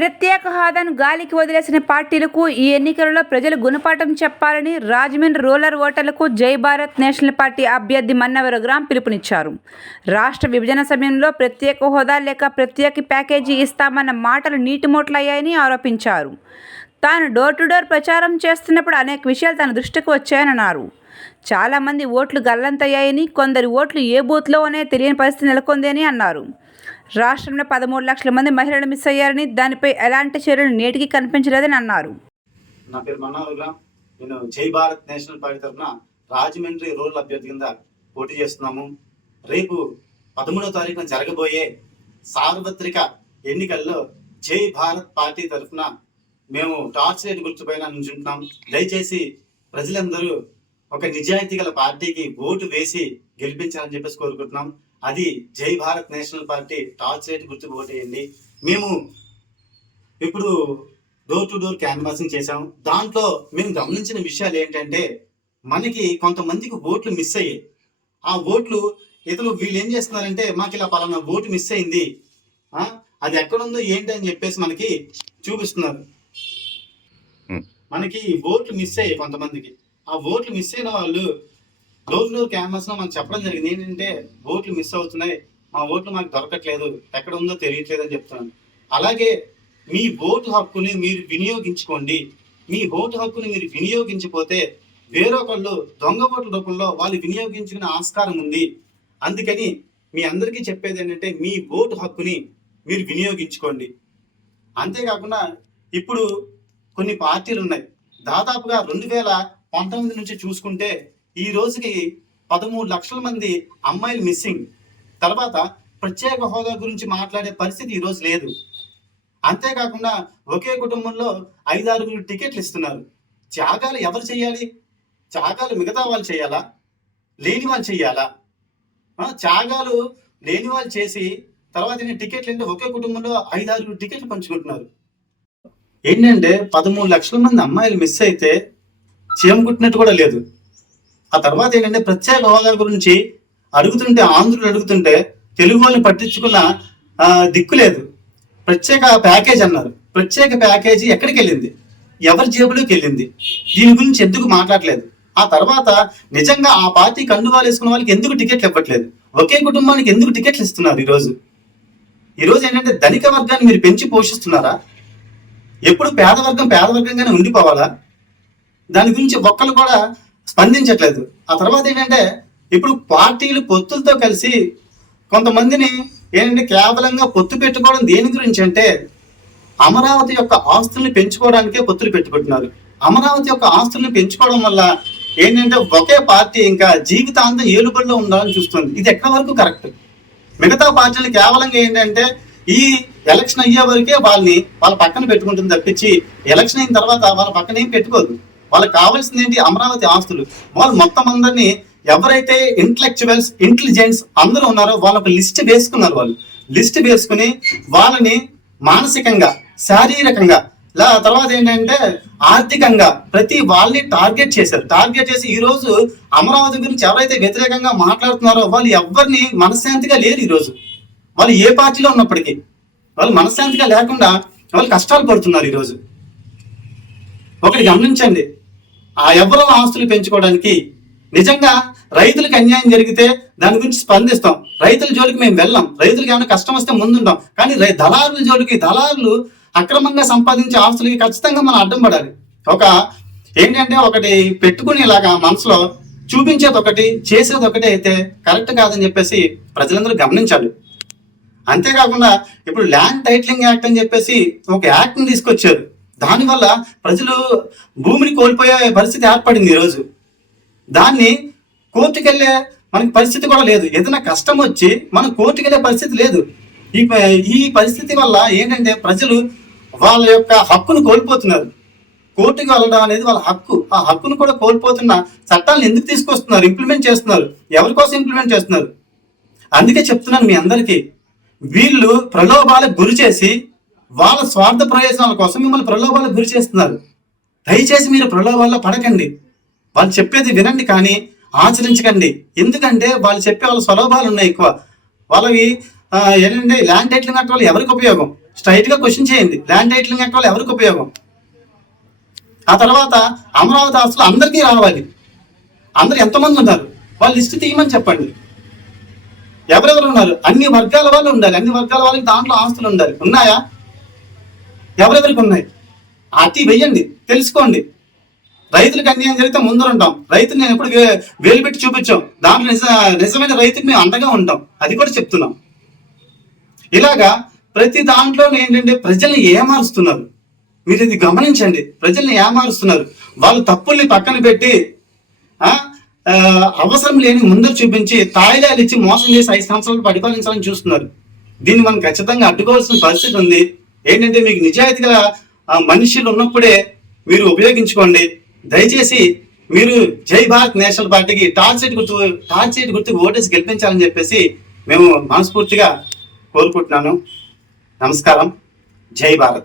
ప్రత్యేక హోదాను గాలికి వదిలేసిన పార్టీలకు ఈ ఎన్నికలలో ప్రజలు గుణపాఠం చెప్పాలని రాజమండ్రి రూరల్ ఓటర్లకు జై భారత్ నేషనల్ పార్టీ అభ్యర్థి మన్నవరగ్రామ్ పిలుపునిచ్చారు. రాష్ట్ర విభజన సమయంలో ప్రత్యేక హోదా లేక ప్రత్యేక ప్యాకేజీ ఇస్తామన్న మాటలు నీటిమోట్లయ్యాయని ఆరోపించారు. తాను డోర్ టు డోర్ ప్రచారం చేస్తున్నప్పుడు అనేక విషయాలు తన దృష్టికి వచ్చాయన్నారు చాలామంది ఓట్లు గల్లంతయ్యాయని కొందరి ఓట్లు ఏ బూత్లో అనే తెలియని పరిస్థితి నెలకొంది అని అన్నారు. రాష్ట్రంలో పదమూడు లక్షల మంది మహిళలు మిస్ అయ్యారని దానిపై ఎలాంటి చర్యలు నేటికి కనిపించలేదని అన్నారు. నా పేరు మన్నారులా నేను జై భారత్ నేషనల్ పార్టీ తరఫున రాజమండ్రి రూరల్ అభ్యర్థి కింద పోటీ చేస్తున్నాము. రేపు పదమూడవ తారీఖున జరగబోయే సార్వత్రిక ఎన్నికల్లో జై భారత్ పార్టీ తరఫున మేము టార్చ్ లైట్ గుర్తుపైన నుంచుంటున్నాం. దయచేసి ప్రజలందరూ ఒక నిజాయితీ గల పార్టీకి ఓటు వేసి గెలిపించాలని చెప్పేసి కోరుకుంటున్నాం. అది Jai Bharat national party torch light గుర్తుకు ఓటేయండి మేము ఇప్పుడు డోర్ టు డోర్ క్యాన్వాసింగ్ చేశాం దాంట్లో మేము గమనించిన విషయాలు ఏంటంటే మనకి కొంతమందికి ఓట్లు మిస్ అయ్యాయి. ఆ ఓట్లు ఇతరులు వీళ్ళు ఏం చేస్తున్నారంటే మాకు ఇలా పలానా ఓటు మిస్ అయింది. ఆ, అది ఎక్కడుందో ఏంటి అని చెప్పేసి మనకి చూపిస్తున్నారు. మనకి ఓట్లు మిస్ అయ్యాయి కొంతమందికి. ఆ ఓట్లు మిస్ అయిన వాళ్ళు డోర్ టు డోర్ క్యాంపస్లో మనకు చెప్పడం జరిగింది. ఏంటంటే ఓట్లు మిస్ అవుతున్నాయి. మా ఓట్లు మాకు దొరకట్లేదు. ఎక్కడ ఉందో తెలియట్లేదు అని చెప్తున్నాను. అలాగే మీ ఓటు హక్కుని మీరు వినియోగించుకోండి. మీ ఓటు హక్కుని మీరు వినియోగించిపోతే వేరొకళ్ళు దొంగ ఓట్ల రూపంలో వాళ్ళు వినియోగించుకునే ఆస్కారం ఉంది. అందుకని మీ అందరికీ చెప్పేది ఏంటంటే మీ ఓటు హక్కుని మీరు వినియోగించుకోండి. అంతేకాకుండా ఇప్పుడు కొన్ని పార్టీలు ఉన్నాయి. దాదాపుగా రెండు వేల పంతొమ్మిది నుంచి చూసుకుంటే ఈ రోజుకి పదమూడు లక్షల మంది అమ్మాయిలు మిస్సింగ్ తర్వాత ప్రత్యేక హోదా గురించి మాట్లాడే పరిస్థితి ఈరోజు లేదు. అంతేకాకుండా ఒకే కుటుంబంలో ఐదారుగురు టికెట్లు ఇస్తున్నారు. త్యాగాలు ఎవరు చేయాలి? త్యాగాలు మిగతా వాళ్ళు చేయాలా? లేని వాళ్ళు చేయాలా? త్యాగాలు లేని వాళ్ళు చేసి తర్వాత టికెట్లు అంటే ఒకే కుటుంబంలో ఐదారుగురు టికెట్లు పంచుకుంటున్నారు. ఏంటంటే పదమూడు లక్షల మంది అమ్మాయిలు మిస్ అయితే చీమకుట్టినట్టు కూడా లేదు. ఆ తర్వాత ఏంటంటే ప్రత్యేక హోదా గురించి అడుగుతుంటే ఆంధ్రులు అడుగుతుంటే తెలుగు వాళ్ళని పట్టించుకున్న దిక్కు లేదు. ప్రత్యేక ప్యాకేజ్ అన్నారు. ప్రత్యేక ప్యాకేజీ ఎక్కడికి వెళ్ళింది? ఎవరి జేబులోకి వెళ్ళింది? దీని గురించి ఎందుకు మాట్లాడలేదు? ఆ తర్వాత నిజంగా ఆ పార్టీ కండువాలు వేసుకున్న వాళ్ళకి ఎందుకు టికెట్లు ఇవ్వట్లేదు? ఒకే కుటుంబానికి ఎందుకు టికెట్లు ఇస్తున్నారు ఈరోజు? ఈరోజు ఏంటంటే ధనిక వర్గాన్ని మీరు పెంచి పోషిస్తున్నారా? ఎప్పుడు పేదవర్గం పేదవర్గంగానే ఉండిపోవాలా? దాని గురించి ఒక్కరు కూడా స్పందించట్లేదు. ఆ తర్వాత ఏంటంటే ఇప్పుడు పార్టీలు పొత్తులతో కలిసి కొంతమందిని ఏంటంటే కేవలంగా పొత్తు పెట్టుకోవడం దేని గురించి అంటే అమరావతి యొక్క ఆస్తుల్ని పెంచుకోవడానికే పొత్తులు పెట్టుకుంటున్నారు. అమరావతి యొక్క ఆస్తుల్ని పెంచుకోవడం వల్ల ఏంటంటే ఒకే పార్టీ ఇంకా జీవితాంతం ఏలుబడిలో ఉండాలని చూస్తుంది. ఇది ఎక్కడి వరకు కరెక్ట్? మిగతా పార్టీలు కేవలంగా ఏంటంటే ఈ ఎలక్షన్ అయ్యే వరకే వాళ్ళని వాళ్ళ పక్కన పెట్టుకుంటుంది తప్పించి ఎలక్షన్ అయిన తర్వాత వాళ్ళ పక్కన ఏం పెట్టుకోదు. వాళ్ళకి కావాల్సింది ఏంటి? అమరావతి ఆస్తులు. వాళ్ళు మొత్తం అందరినీ ఎవరైతే ఇంటలెక్చువల్స్ ఇంటెలిజెన్స్ అందరూ ఉన్నారో వాళ్ళ లిస్ట్ వేసుకున్నారు వాళ్ళు. లిస్ట్ వేసుకుని వాళ్ళని మానసికంగా శారీరకంగా లా తర్వాత ఏంటంటే ఆర్థికంగా ప్రతి వాళ్ళని టార్గెట్ చేశారు. టార్గెట్ చేసి ఈ రోజు అమరావతి గురించి ఎవరైతే వ్యతిరేకంగా మాట్లాడుతున్నారో వాళ్ళు ఎవరిని మనశ్శాంతిగా లేరు ఈరోజు వాళ్ళు ఏ పార్టీలో ఉన్నప్పటికీ వాళ్ళు మనశ్శాంతిగా లేకుండా వాళ్ళు కష్టాలు పడుతున్నారు ఈరోజు ఒకటి గమనించండి. ఆ ఎవరో ఆస్తులు పెంచుకోవడానికి నిజంగా రైతులకు అన్యాయం జరిగితే దాని గురించి స్పందిస్తాం. రైతుల జోలికి మేము వెళ్ళాం. రైతులకు ఏమైనా కష్టం వస్తే ముందుంటాం. కానీ దళారుల జోలికి దళారులు అక్రమంగా సంపాదించే ఆస్తులకి ఖచ్చితంగా మనం అడ్డం పడాలి. ఒక ఏంటంటే ఒకటి పెట్టుకునేలాగా మనసులో చూపించేది ఒకటి చేసేది ఒకటి అయితే కరెక్ట్ కాదని చెప్పేసి ప్రజలందరూ గమనించాలి. అంతేకాకుండా ఇప్పుడు ల్యాండ్ టైటిలింగ్ యాక్ట్ అని చెప్పేసి ఒక యాక్ట్ని తీసుకొచ్చారు. దానివల్ల ప్రజలు భూమిని కోల్పోయే పరిస్థితి ఏర్పడింది ఈరోజు దాన్ని కోర్టుకు వెళ్ళే మనకి పరిస్థితి కూడా లేదు. ఏదైనా కష్టం వచ్చి మనం కోర్టుకు వెళ్ళే పరిస్థితి లేదు. ఈ ప- ఈ పరిస్థితి వల్ల ఏంటంటే ప్రజలు వాళ్ళ యొక్క హక్కును కోల్పోతున్నారు. కోర్టుకు వెళ్ళడం అనేది వాళ్ళ హక్కు. ఆ హక్కును కూడా కోల్పోతున్న చట్టాలను ఎందుకు తీసుకొస్తున్నారు? ఇంప్లిమెంట్ చేస్తున్నారు. ఎవరి కోసం ఇంప్లిమెంట్ చేస్తున్నారు? అందుకే చెప్తున్నాను మీ అందరికీ. వీళ్ళు ప్రలోభాలకు గురి చేసి వాళ్ళ స్వార్థ ప్రయోజనాల కోసం మిమ్మల్ని ప్రలోభాలకు గురి చేస్తున్నారు. దయచేసి మీరు ప్రలోభాల్లో పడకండి. వాళ్ళు చెప్పేది వినండి కానీ ఆచరించకండి. ఎందుకంటే వాళ్ళు చెప్పే వాళ్ళ స్వలోభాలు ఉన్నాయి ఎక్కువ. వాళ్ళవి ఏంటంటే ల్యాండ్ టైటిల్ కట్ట వల్ల ఎవరికి ఉపయోగం? స్ట్రైట్గా క్వశ్చన్ చేయండి. ల్యాండ్ టైటిలింగ్ యాక్ట్ వల్ల ఎవరికి ఉపయోగం? ఆ తర్వాత అమరావతి ఆస్తులు అందరికీ రావాలి. అందరు ఎంతమంది ఉన్నారు? వాళ్ళు లిస్ట్ తీయమని చెప్పండి. ఎవరెవరు ఉన్నారు? అన్ని వర్గాల వాళ్ళు ఉండాలి. అన్ని వర్గాల వాళ్ళకి దాంట్లో ఆస్తులు ఉండాలి. ఉన్నాయా? ఎవరెవరికి ఉన్నాయి? అతి వెయ్యండి తెలుసుకోండి. రైతులకు అన్యాయం జరిగితే ముందరుంటాం. రైతులు నేను ఎప్పుడు వేలు పెట్టి చూపించాం. దాంట్లో నిజ నిజమైన రైతుకి మేము అండగా ఉంటాం. అది కూడా చెప్తున్నాం. ఇలాగా ప్రతి దాంట్లో ఏంటంటే ప్రజల్ని ఏమారుస్తున్నారు? మీరు ఇది గమనించండి. ప్రజల్ని ఏమారుస్తున్నారు? వాళ్ళు తప్పుల్ని పక్కన పెట్టి అవసరం లేని ముందరు చూపించి తాయిదాలు ఇచ్చి మోసం చేసి ఐదు సంవత్సరాలు పరిపాలించాలని చూస్తున్నారు. దీన్ని మనం ఖచ్చితంగా అడ్డుకోవాల్సిన పరిస్థితి ఉంది. ఏంటంటే మీకు నిజాయితీ గల మనుషులు ఉన్నప్పుడే మీరు ఉపయోగించుకోండి. దయచేసి మీరు జై భారత్ నేషనల్ పార్టీకి టార్చ్ సీట్ గుర్తు టార్చ్ సీట్ గుర్తుకు ఓటేసి గెలిపించాలని చెప్పేసి మేము మనస్ఫూర్తిగా కోరుకుంటున్నాను. నమస్కారం. జై భారత్.